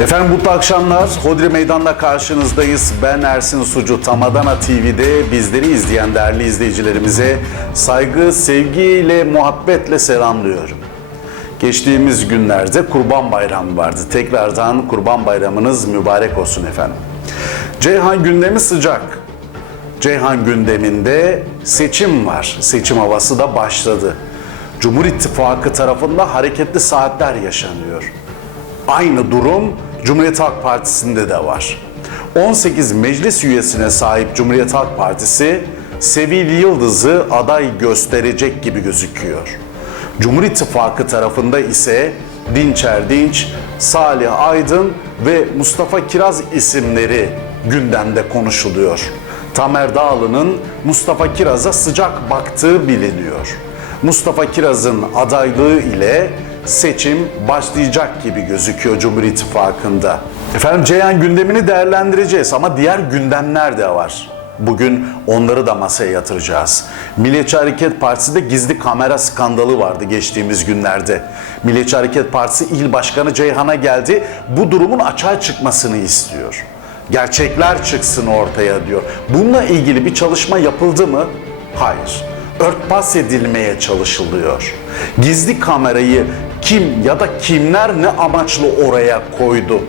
Efendim mutlu akşamlar. Hodri Meydan'da karşınızdayız. Ben Ersin Sucu. Tamadana TV'de bizleri izleyen değerli izleyicilerimize saygı, sevgiyle, muhabbetle selamlıyorum. Geçtiğimiz günlerde Kurban Bayramı vardı. Tekrardan Kurban Bayramınız mübarek olsun efendim. Ceyhan gündemi sıcak. Ceyhan gündeminde seçim var. Seçim havası da başladı. Cumhur İttifakı tarafında hareketli saatler yaşanıyor. Aynı durum Cumhuriyet Halk Partisi'nde de var. 18 meclis üyesine sahip Cumhuriyet Halk Partisi Sevil Yıldız'ı aday gösterecek gibi gözüküyor. Cumhur İttifakı tarafında ise Dinçer Dinç, Salih Aydın ve Mustafa Kiraz isimleri gündemde konuşuluyor. Tamer Dağlı'nın Mustafa Kiraz'a sıcak baktığı biliniyor. Mustafa Kiraz'ın adaylığı ile seçim başlayacak gibi gözüküyor Cumhur İttifakı'nda. Efendim Ceyhan gündemini değerlendireceğiz ama diğer gündemler de var. Bugün onları da masaya yatıracağız. Milliyetçi Hareket Partisi'de gizli kamera skandalı vardı geçtiğimiz günlerde. Milliyetçi Hareket Partisi İl Başkanı Ceyhan'a geldi. Bu durumun açığa çıkmasını istiyor. Gerçekler çıksın ortaya diyor. Bununla ilgili bir çalışma yapıldı mı? Hayır örtbas edilmeye çalışılıyor. Gizli kamerayı kim ya da kimler ne amaçlı oraya koydu?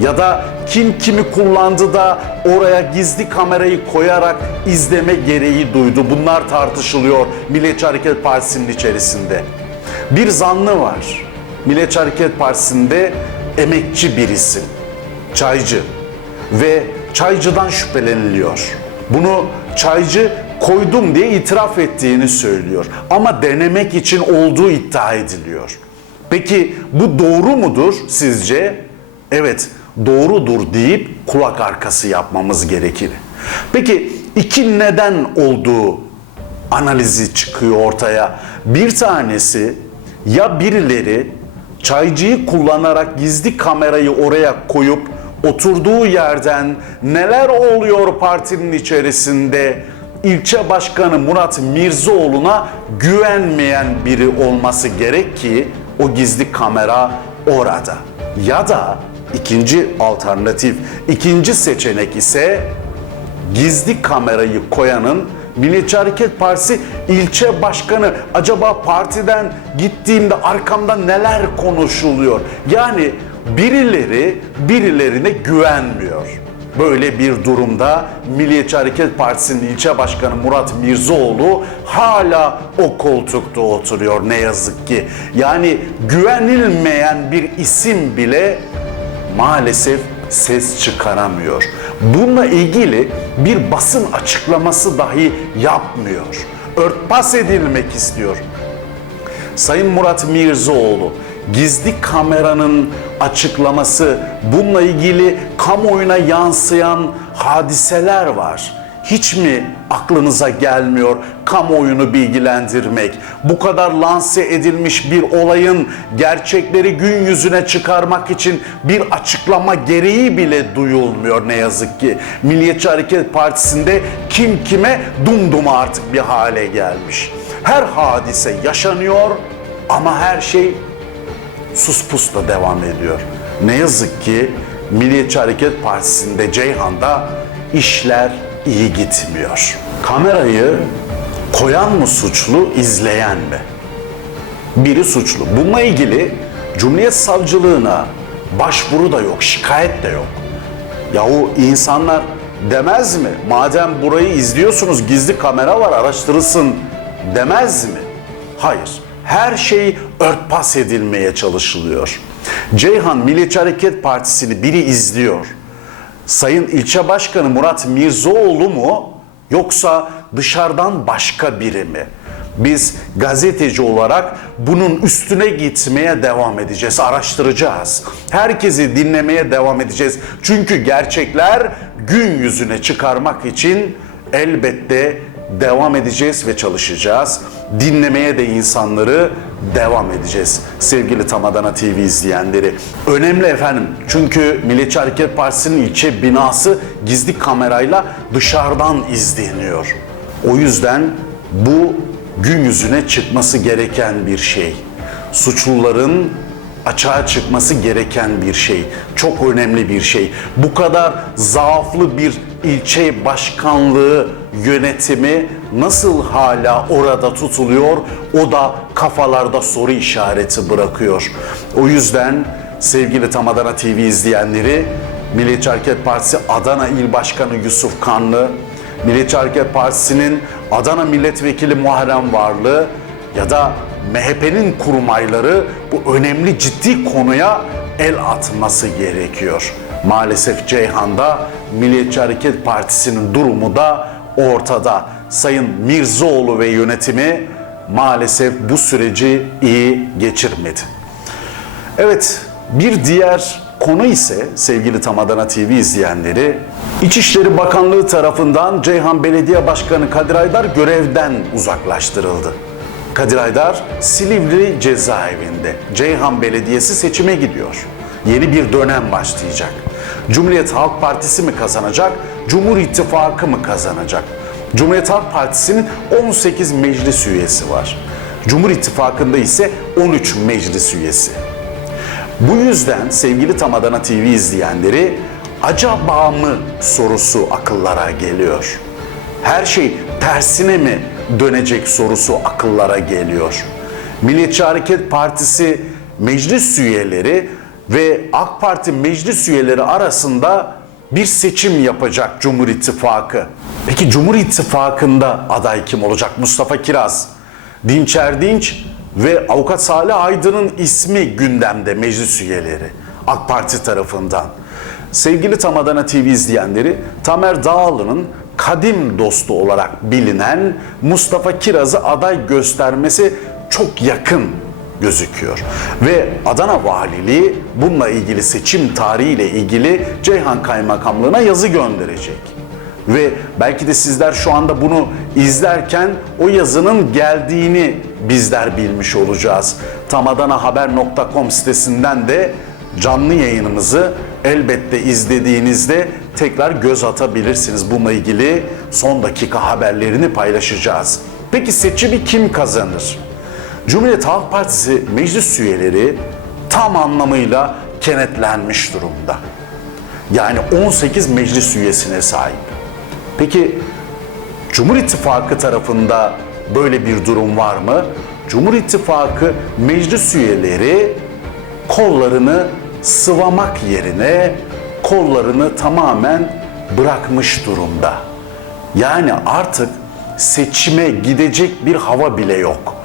Ya da kim kimi kullandı da oraya gizli kamerayı koyarak izleme gereği duydu? Bunlar tartışılıyor Milliyetçi Hareket Partisi'nin içerisinde. Bir zanlı var. Milliyetçi Hareket Partisi'nde emekçi bir isim. Çaycı. Ve çaycıdan şüpheleniliyor. Bunu çaycı koydum diye itiraf ettiğini söylüyor. Ama denemek için olduğu iddia ediliyor. Peki bu doğru mudur sizce? Evet, doğrudur deyip kulak arkası yapmamız gerekir. Peki iki neden olduğu analizi çıkıyor ortaya. Bir tanesi ya birileri çaycıyı kullanarak gizli kamerayı oraya koyup oturduğu yerden neler oluyor partinin içerisinde ilçe başkanı Murat Mirzoğlu'na güvenmeyen biri olması gerek ki o gizli kamera orada. Ya da ikinci alternatif, ikinci seçenek ise gizli kamerayı koyanın Milliyetçi Hareket Partisi ilçe başkanı acaba partiden gittiğimde arkamda neler konuşuluyor? Yani birileri birilerine güvenmiyor. Böyle bir durumda Milliyetçi Hareket Partisi'nin ilçe başkanı Murat Mirzoğlu hala o koltukta oturuyor ne yazık ki. Yani güvenilmeyen bir isim bile maalesef ses çıkaramıyor. Bununla ilgili bir basın açıklaması dahi yapmıyor. Örtbas edilmek istiyor. Sayın Murat Mirzoğlu gizli kameranın açıklaması bununla ilgili kamuoyuna yansıyan hadiseler var. Hiç mi aklınıza gelmiyor kamuoyunu bilgilendirmek? Bu kadar lanse edilmiş bir olayın gerçekleri gün yüzüne çıkarmak için bir açıklama gereği bile duyulmuyor ne yazık ki. Milliyetçi Hareket Partisi'nde kim kime dumduma artık bir hale gelmiş. Her hadise yaşanıyor ama her şey sus pusla devam ediyor. Ne yazık ki Milliyetçi Hareket Partisi'nde Ceyhan'da işler iyi gitmiyor. Kamerayı koyan mı suçlu, izleyen mi? Biri suçlu. Bununla ilgili Cumhuriyet Savcılığına başvuru da yok, şikayet de yok. Yahu insanlar demez mi? Madem burayı izliyorsunuz gizli kamera var araştırılsın demez mi? Hayır. Her şey örtbas edilmeye çalışılıyor. Ceyhan Milliyetçi Hareket Partisi'ni biri izliyor. Sayın İlçe Başkanı Murat Mirzoğlu mu yoksa dışarıdan başka biri mi? Biz gazeteci olarak bunun üstüne gitmeye devam edeceğiz, araştıracağız. Herkesi dinlemeye devam edeceğiz. Çünkü gerçekler gün yüzüne çıkarmak için elbette devam edeceğiz ve çalışacağız. Dinlemeye de insanları devam edeceğiz. Sevgili Tamadana TV izleyenleri. Önemli efendim. Çünkü Milliyetçi Hareket Partisi'nin ilçe binası gizli kamerayla dışarıdan izleniyor. O yüzden bu gün yüzüne çıkması gereken bir şey. Suçluların açığa çıkması gereken bir şey. Çok önemli bir şey. Bu kadar zaaflı bir ilçe başkanlığı yönetimi nasıl hala orada tutuluyor? O da kafalarda soru işareti bırakıyor. O yüzden sevgili Tam Adana TV izleyenleri Milliyetçi Hareket Partisi Adana İl Başkanı Yusuf Kanlı, Milliyetçi Hareket Partisi'nin Adana Milletvekili Muharrem Varlı ya da MHP'nin kurmayları bu önemli ciddi konuya el atması gerekiyor. Maalesef Ceyhan'da Milliyetçi Hareket Partisi'nin durumu da ortada. Sayın Mirzoğlu ve yönetimi maalesef bu süreci iyi geçirmedi. Evet, bir diğer konu ise sevgili Tam Adana TV izleyenleri, İçişleri Bakanlığı tarafından Ceyhan Belediye Başkanı Kadir Aydar görevden uzaklaştırıldı. Kadir Aydar Silivri cezaevinde. Ceyhan Belediyesi seçime gidiyor. Yeni bir dönem başlayacak. Cumhuriyet Halk Partisi mi kazanacak, Cumhur İttifakı mı kazanacak? Cumhuriyet Halk Partisi'nin 18 meclis üyesi var. Cumhur İttifakı'nda ise 13 meclis üyesi. Bu yüzden sevgili Tam Adana TV izleyenleri acaba mı sorusu akıllara geliyor. Her şey tersine mi dönecek sorusu akıllara geliyor. Milliyetçi Hareket Partisi meclis üyeleri ve AK Parti meclis üyeleri arasında bir seçim yapacak Cumhur İttifakı. Peki Cumhur İttifakı'nda aday kim olacak? Mustafa Kiraz, Dinç ve Avukat Salih Aydın'ın ismi gündemde meclis üyeleri AK Parti tarafından. Sevgili Tam Adana TV izleyenleri, Tamer Dağlı'nın kadim dostu olarak bilinen Mustafa Kiraz'ı aday göstermesi çok yakın gözüküyor. Ve Adana Valiliği bununla ilgili seçim tarihiyle ilgili Ceyhan Kaymakamlığı'na yazı gönderecek. Ve belki de sizler şu anda bunu izlerken o yazının geldiğini bizler bilmiş olacağız. tamadanahaber.com sitesinden de canlı yayınımızı elbette izlediğinizde tekrar göz atabilirsiniz. Bununla ilgili son dakika haberlerini paylaşacağız. Peki seçimi kim kazanır? Cumhuriyet Halk Partisi meclis üyeleri tam anlamıyla kenetlenmiş durumda. Yani 18 meclis üyesine sahip. Peki Cumhur İttifakı tarafında böyle bir durum var mı? Cumhur İttifakı meclis üyeleri kollarını sıvamak yerine kollarını tamamen bırakmış durumda. Yani artık seçime gidecek bir hava bile yok.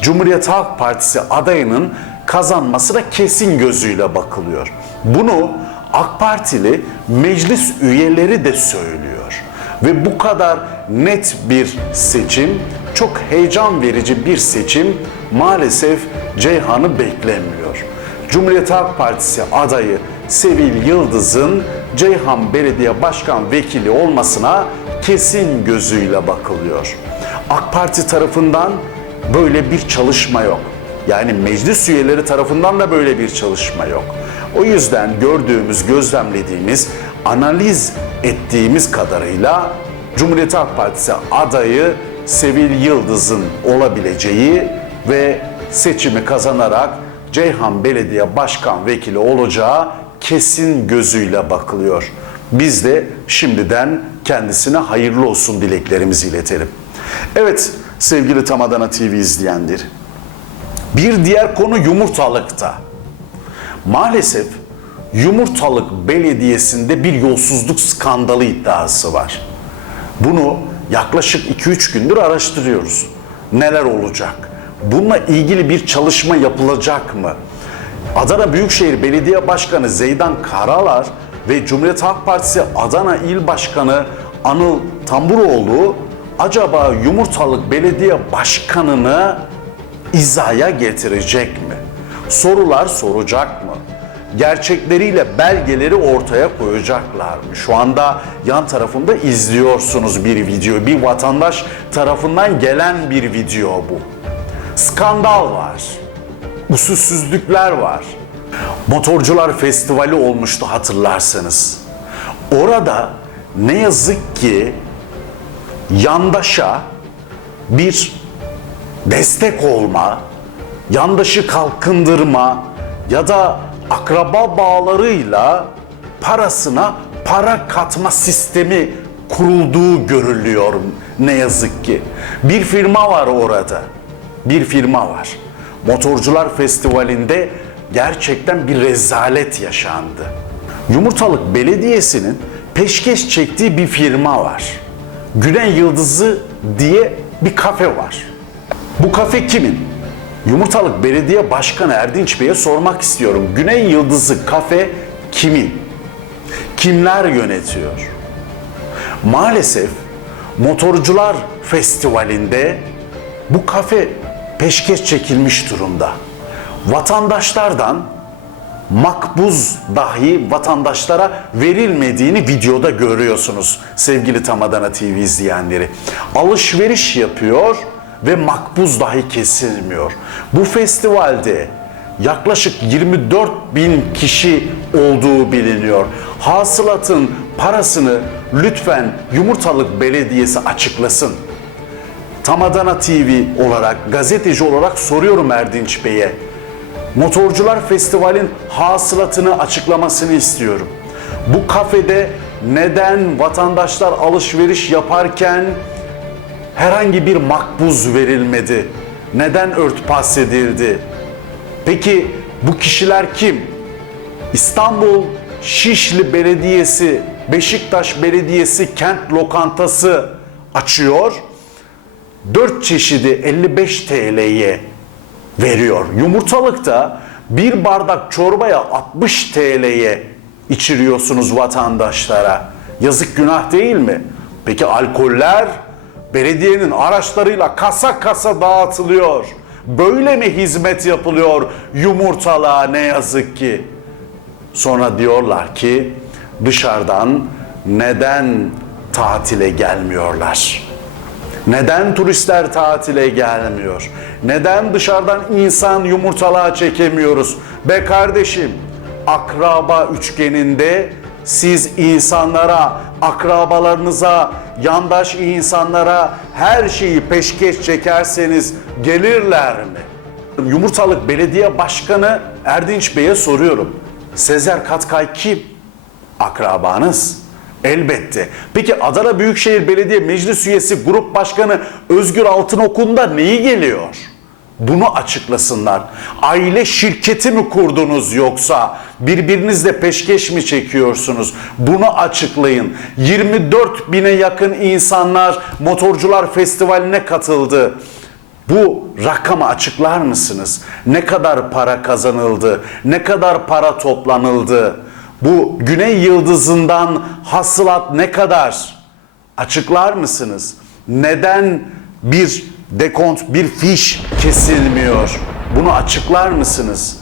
Cumhuriyet Halk Partisi adayının kazanmasına kesin gözüyle bakılıyor. Bunu AK Partili meclis üyeleri de söylüyor. Ve bu kadar net bir seçim, çok heyecan verici bir seçim maalesef Ceyhan'ı beklemiyor. Cumhuriyet Halk Partisi adayı Sevil Yıldız'ın Ceyhan Belediye Başkan Vekili olmasına kesin gözüyle bakılıyor. AK Parti tarafından böyle bir çalışma yok. Yani meclis üyeleri tarafından da böyle bir çalışma yok. O yüzden gördüğümüz, gözlemlediğimiz, analiz ettiğimiz kadarıyla Cumhuriyet Halk Partisi adayı Sevil Yıldız'ın olabileceği ve seçimi kazanarak Ceyhan Belediye Başkan Vekili olacağı kesin gözüyle bakılıyor. Biz de şimdiden kendisine hayırlı olsun dileklerimizi iletelim. Evet sevgili Tam Adana TV izleyenleri. Bir diğer konu yumurtalıkta. Maalesef Yumurtalık Belediyesi'nde bir yolsuzluk skandalı iddiası var. Bunu yaklaşık 2-3 gündür araştırıyoruz. Neler olacak? Bununla ilgili bir çalışma yapılacak mı? Adana Büyükşehir Belediye Başkanı Zeydan Karalar ve Cumhuriyet Halk Partisi Adana İl Başkanı Anıl Tamburoğlu acaba Yumurtalık Belediye Başkanı'nı izaya getirecek mi? Sorular soracak mı? Gerçekleriyle belgeleri ortaya koyacaklar mı? Şu anda yan tarafımda izliyorsunuz bir video. Bir vatandaş tarafından gelen bir video bu. Skandal var. Usulsüzlükler var. Motorcular Festivali olmuştu hatırlarsanız. Orada ne yazık ki yandaşa bir destek olma, yandaşı kalkındırma, ya da akraba bağlarıyla parasına para katma sistemi kurulduğu görülüyor ne yazık ki. Bir firma var orada. Bir firma var. Motorcular Festivali'nde gerçekten bir rezalet yaşandı. Yumurtalık Belediyesi'nin peşkeş çektiği bir firma var. Güney Yıldızı diye bir kafe var. Bu kafe kimin? Yumurtalık Belediye Başkanı Erdinç Bey'e sormak istiyorum. Güney Yıldızı kafe kimin? Kimler yönetiyor? Maalesef Motorcular Festivali'nde bu kafe peşkeş çekilmiş durumda. Vatandaşlardan makbuz dahi vatandaşlara verilmediğini videoda görüyorsunuz sevgili Tam Adana TV izleyenleri. Alışveriş yapıyor ve makbuz dahi kesilmiyor. Bu festivalde yaklaşık 24 bin kişi olduğu biliniyor. Hasılatın parasını lütfen Yumurtalık Belediyesi açıklasın. Tam Adana TV olarak, gazeteci olarak soruyorum Erdinç Bey'e. Motorcular Festival'in hasılatını açıklamasını istiyorum. Bu kafede neden vatandaşlar alışveriş yaparken herhangi bir makbuz verilmedi? Neden örtbas edildi? Peki bu kişiler kim? İstanbul Şişli Belediyesi, Beşiktaş Belediyesi kent lokantası açıyor. 4 çeşidi 55 TL'ye veriyor. Yumurtalıkta bir bardak çorbaya 60 TL'ye içiriyorsunuz vatandaşlara. Yazık günah değil mi? Peki alkoller belediyenin araçlarıyla kasa kasa dağıtılıyor. Böyle mi hizmet yapılıyor yumurtalığa ne yazık ki? Sonra diyorlar ki dışarıdan neden tatile gelmiyorlar? Neden turistler tatile gelmiyor? Neden dışarıdan insan yumurtalığa çekemiyoruz? Be kardeşim, akraba üçgeninde siz insanlara, akrabalarınıza, yandaş insanlara her şeyi peşkeş çekerseniz gelirler mi? Yumurtalık Belediye Başkanı Erdinç Bey'e soruyorum. Sezer Katkay kim? Akrabanız. Elbette. Peki Adana Büyükşehir Belediye Meclis Üyesi Grup Başkanı Özgür Altınok'un neyi geliyor? Bunu açıklasınlar. Aile şirketi mi kurdunuz yoksa birbirinizle peşkeş mi çekiyorsunuz? Bunu açıklayın. 24 bine yakın insanlar Motorcular Festivali'ne katıldı. Bu rakamı açıklar mısınız? Ne kadar para kazanıldı? Ne kadar para toplanıldı? Bu Güney Yıldızı'ndan hasılat ne kadar? Açıklar mısınız? Neden bir dekont, bir fiş kesilmiyor? Bunu açıklar mısınız?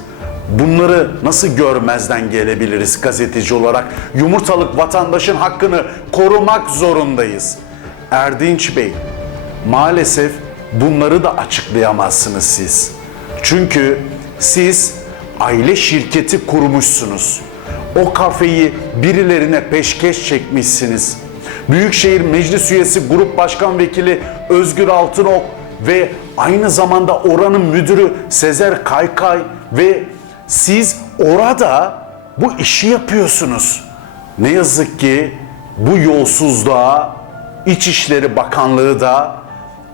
Bunları nasıl görmezden gelebiliriz gazeteci olarak? Yumurtalık vatandaşın hakkını korumak zorundayız. Erdinç Bey, maalesef bunları da açıklayamazsınız siz. Çünkü siz aile şirketi kurmuşsunuz. O kafeyi birilerine peşkeş çekmişsiniz. Büyükşehir Meclis Üyesi Grup Başkan Vekili Özgür Altınok ve aynı zamanda oranın müdürü Sezer Kaykay ve siz orada bu işi yapıyorsunuz. Ne yazık ki bu yolsuzluğa İçişleri Bakanlığı da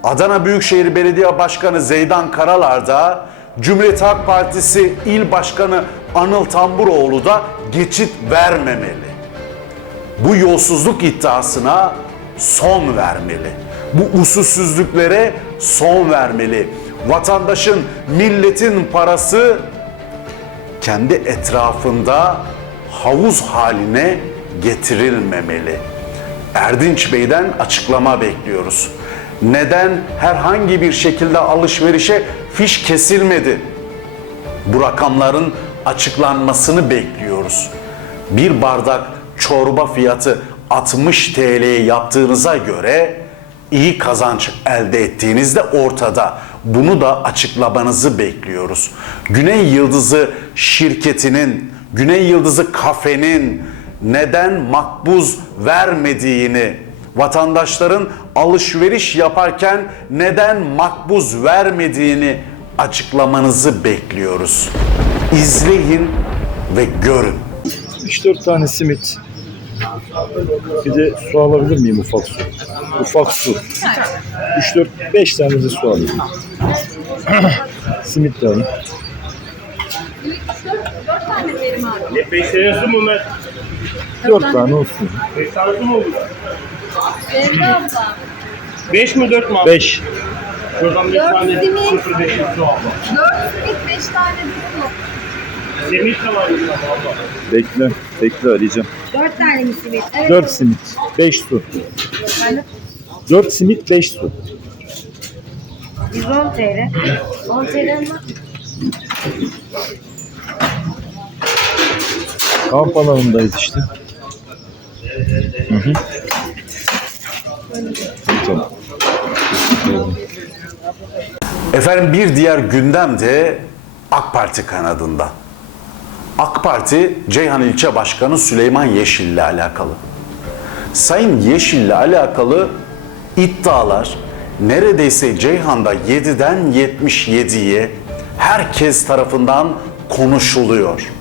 Adana Büyükşehir Belediye Başkanı Zeydan Karalar da Cumhuriyet Halk Partisi İl Başkanı Anıl Tamburoğlu da geçit vermemeli. Bu yolsuzluk iddiasına son vermeli. Bu usulsüzlüklere son vermeli. Vatandaşın, milletin parası kendi etrafında havuz haline getirilmemeli. Erdinç Bey'den açıklama bekliyoruz. Neden herhangi bir şekilde alışverişe fiş kesilmedi? Bu rakamların açıklanmasını bekliyoruz. Bir bardak çorba fiyatı 60 TL'ye yaptığınıza göre iyi kazanç elde ettiğiniz de ortada. Bunu da açıklamanızı bekliyoruz. Güney Yıldızı şirketinin, Güney Yıldızı kafenin neden makbuz vermediğini, vatandaşların alışveriş yaparken neden makbuz vermediğini açıklamanızı bekliyoruz. İzleyin ve görün. 3-4 tane simit. Bir de su alabilir miyim ufak su? Ufak su. 3-4-5 tane de su alayım. simit de alayım. Ne beş tanesi mi Ömer? 4 tane olsun. Beş tanesi mi olur? Beş mi dört mü abi? 5. Şuradan bir Dört tane simit. sıfır beş su abla. Dört simit, beş tane duru. Semih de var bizim abla. Bekle. Bekle arayacağım. Dört tane mi simit? Evet. 4 simit. 5 su. Efendim? 4 simit 5 su. 110 TL. 10 TL mi? Kamp alanındayız işte. Hı hı. Tamam. Efendim bir diğer gündem de AK Parti kanadında. AK Parti Ceyhan İlçe Başkanı Süleyman Yeşil ile alakalı. Sayın Yeşil ile alakalı iddialar neredeyse Ceyhan'da 7'den 77'ye herkes tarafından konuşuluyor.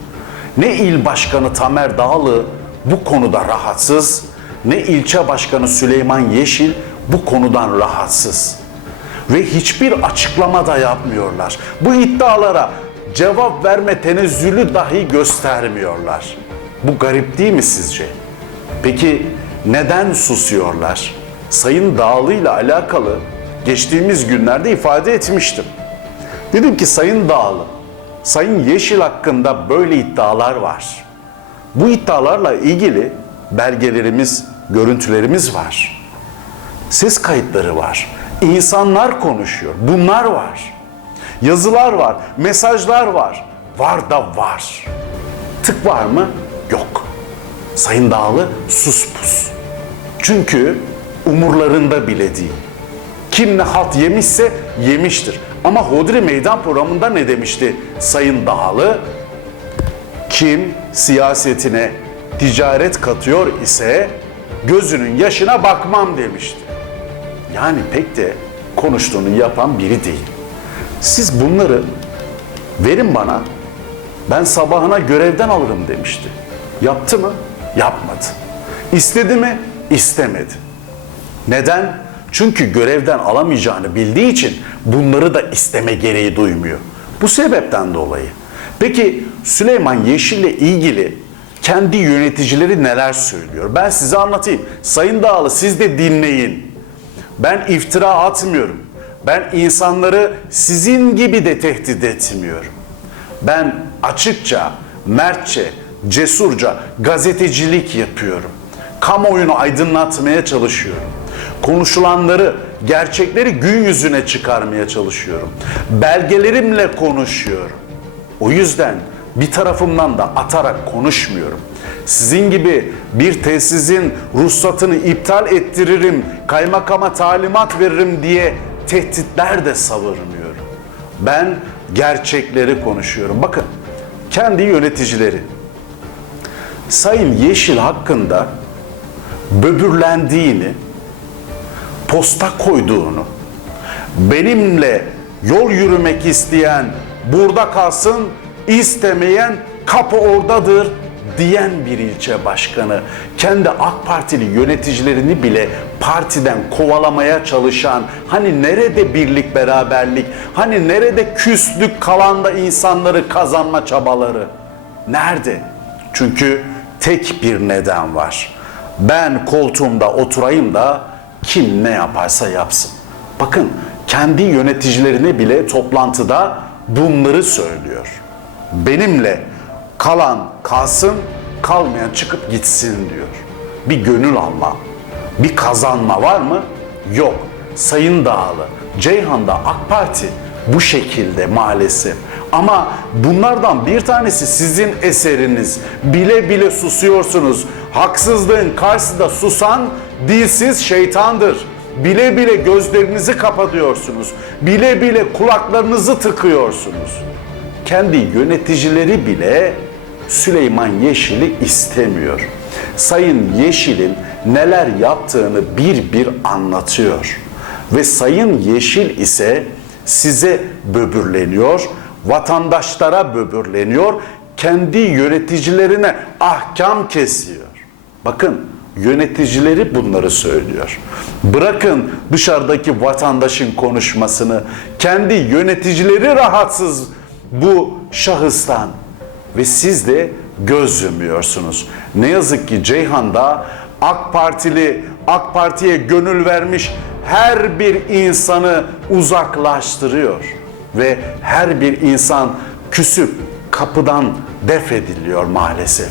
Ne il başkanı Tamer Dağlı bu konuda rahatsız, ne ilçe başkanı Süleyman Yeşil bu konudan rahatsız ve hiçbir açıklama da yapmıyorlar. Bu iddialara cevap verme tenezzülü dahi göstermiyorlar. Bu garip değil mi sizce? Peki neden susuyorlar? Sayın Dağlı ile alakalı geçtiğimiz günlerde ifade etmiştim. Dedim ki Sayın Dağlı, Sayın Yeşil hakkında böyle iddialar var. Bu iddialarla ilgili belgelerimiz, görüntülerimiz var ses kayıtları var. İnsanlar konuşuyor. Bunlar var. Yazılar var, mesajlar var. Var da var. Tık var mı? Yok. Sayın Dağlı sus pus. Çünkü umurlarında bile değil. Kim ne halt yemişse yemiştir. Ama Hodri Meydan programında ne demişti Sayın Dağlı? Kim siyasetine ticaret katıyor ise gözünün yaşına bakmam demişti. Yani pek de konuştuğunu yapan biri değil. Siz bunları verin bana, ben sabahına görevden alırım demişti. Yaptı mı? Yapmadı. İstedi mi? İstemedi. Neden? Çünkü görevden alamayacağını bildiği için bunları da isteme gereği duymuyor. Bu sebepten dolayı. Peki Süleyman Yeşil'le ilgili kendi yöneticileri neler söylüyor? Ben size anlatayım. Sayın Dağlı siz de dinleyin. Ben iftira atmıyorum. Ben insanları sizin gibi de tehdit etmiyorum. Ben açıkça, mertçe, cesurca gazetecilik yapıyorum. Kamuoyunu aydınlatmaya çalışıyorum. Konuşulanları, gerçekleri gün yüzüne çıkarmaya çalışıyorum. Belgelerimle konuşuyorum. O yüzden bir tarafımdan da atarak konuşmuyorum. Sizin gibi bir tesisin ruhsatını iptal ettiririm, kaymakama talimat veririm diye tehditler de savurmuyorum. Ben gerçekleri konuşuyorum. Bakın kendi yöneticileri Sayın Yeşil hakkında böbürlendiğini, posta koyduğunu, benimle yol yürümek isteyen burada kalsın, istemeyen kapı oradadır diyen bir ilçe başkanı, kendi AK Partili yöneticilerini bile partiden kovalamaya çalışan, hani nerede birlik beraberlik, hani nerede küslük kalan da insanları kazanma çabaları, nerede? Çünkü tek bir neden var. Ben koltuğumda oturayım da kim ne yaparsa yapsın. Bakın kendi yöneticilerine bile toplantıda bunları söylüyor. Benimle kalan kalsın, kalmayan çıkıp gitsin diyor. Bir gönül alma, bir kazanma var mı? Yok. Sayın Dağlı, Ceyhan'da AK Parti bu şekilde maalesef. Ama bunlardan bir tanesi sizin eseriniz. Bile bile susuyorsunuz. Haksızlığın karşısında susan dilsiz şeytandır. Bile bile gözlerinizi kapatıyorsunuz. Bile bile kulaklarınızı tıkıyorsunuz. Kendi yöneticileri bile Süleyman Yeşil'i istemiyor. Sayın Yeşil'in neler yaptığını bir bir anlatıyor. Ve Sayın Yeşil ise size böbürleniyor. vatandaşlara böbürleniyor, kendi yöneticilerine ahkam kesiyor. Bakın yöneticileri bunları söylüyor. Bırakın dışarıdaki vatandaşın konuşmasını. Kendi yöneticileri rahatsız bu şahıstan ve siz de göz yumuyorsunuz. Ne yazık ki Ceyhan'da AK Partili, AK Parti'ye gönül vermiş her bir insanı uzaklaştırıyor ve her bir insan küsüp kapıdan def ediliyor maalesef.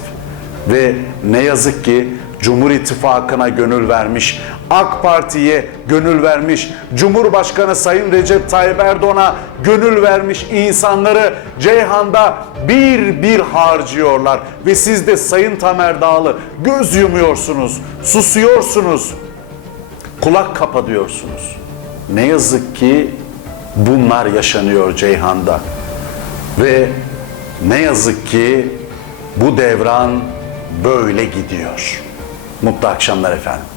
Ve ne yazık ki Cumhur İttifakı'na gönül vermiş, AK Parti'ye gönül vermiş, Cumhurbaşkanı Sayın Recep Tayyip Erdoğan'a gönül vermiş insanları Ceyhan'da bir bir harcıyorlar. Ve siz de Sayın Tamer Dağlı göz yumuyorsunuz, susuyorsunuz, kulak kapatıyorsunuz. Ne yazık ki bunlar yaşanıyor Ceyhan'da. Ve ne yazık ki bu devran böyle gidiyor. Mutlu akşamlar efendim.